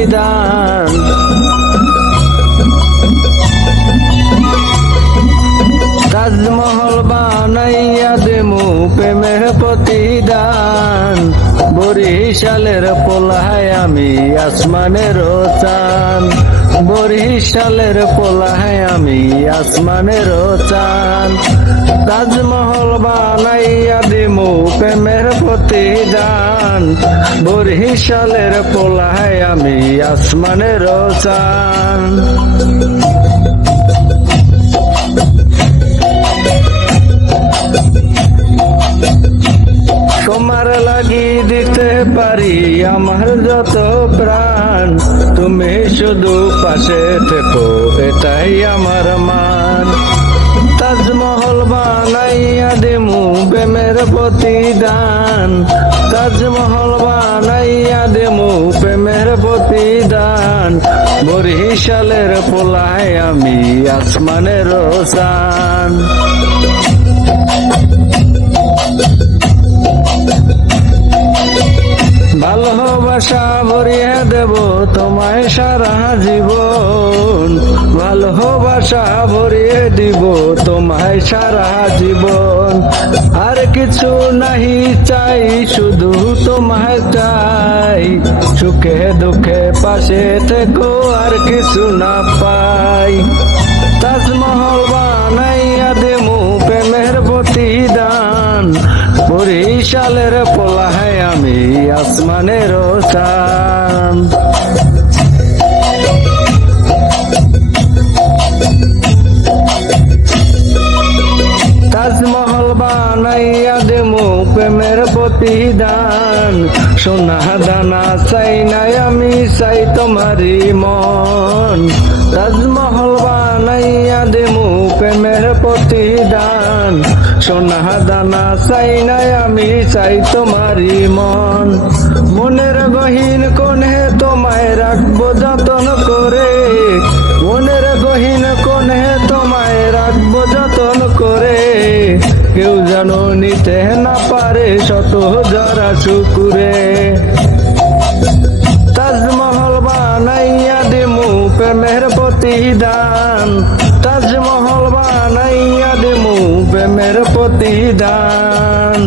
প্রতিদান। তাজমহল বানাইয়া দেমু প্রেমের প্রতিদান। বরিশালের পোলায় আমি আসমানের চাঁদ, বরিশালের পোলায় আমি আসমানের চাঁদ। তাজমহল বানাইয়া দেমু প্রেমের প্রতিদান। বরিশালের পোলায় আমি আসমানের চাঁদ। তোমার লাগি দিতে পারি আমার যত প্রাণ, তুমি শুধু পাশে থেকো এটাই আমার মান। তাজমহল বানাইয়া দেমু প্রেমের প্রতিদান। তাজমহল বানাইয়া দেমু প্রেমের প্রতিদান। বরিশালের পোলায় আমি আসমানের চাঁদ। ভালোবাসা ভরিয়ে দেব তোমায় সারা জীবন, ভালোবাসা ভরিয়ে দিব তোমায় সারা জীবন। আর কিছু নাহি চাই শুধু তোমায় চাই, সুখে দুঃখে পাশে থেকো আর কিছু না পাই। তাজমহল বানাইয়া দেমু প্রেমের প্রতিদান। বরিশালের পোলায় আমি আসমানের চাঁদ। তাজমহল বানাইয়া দেমু প্রেমের প্রতিদান। সোনা দানা চাই নাই আমি চাই তোমারই মন। তাজমহল বানাইয়া দেমু প্রেমের প্রতিদান। সোনা দানা চাই নাই আমি চাই তোমারই মন। মনের গহীন কোণে তোমায় রাখবো যতন করে, মনের গহীন কোণে তোমায় রাখবো যতন করে। কেউ যেন নিতে না পারে শত জরা শুকুরে। তাজমহল বানাইয়া দেমু প্রেমের প্রতিদান। তাজমহল বানাইয়া দেমু প্রেমের প্রতিদান।